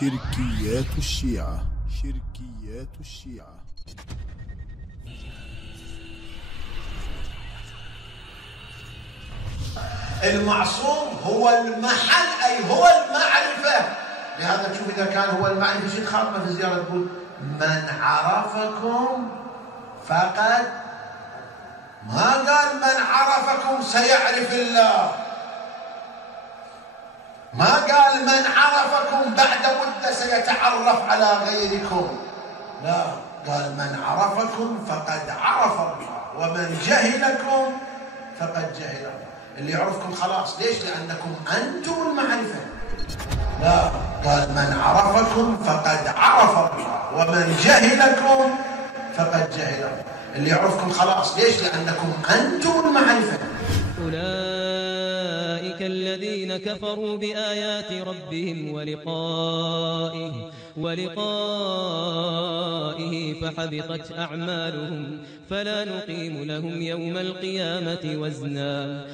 شركيات الشيعة. شركيات الشيعة. المعصوم هو المحل، أي هو المعرفة. لهذا تشوف إذا كان هو المعرفة شو الخاتمة في الزيارة تقول من عرفكم فقد، ما قال من عرفكم سيعرف الله، ما قال من عرفكم بعد مدة سيتعرف على غيركم، لا، قال من عرفكم فقد عرف الله ومن جهلكم فقد جهل الله. اللي يعرفكم خلاص، ليش؟ لأنكم أنتم المعرفة. لا، قال من عرفكم فقد عرف الله ومن جهلكم فقد جهل الله. اللي يعرفكم خلاص، ليش؟ لأنكم أنتم المعرفة. أولئك الذين كفروا بآيات ربهم ولقائه فحبطت أعمالهم فلا نقيم لهم يوم القيامة وزنا.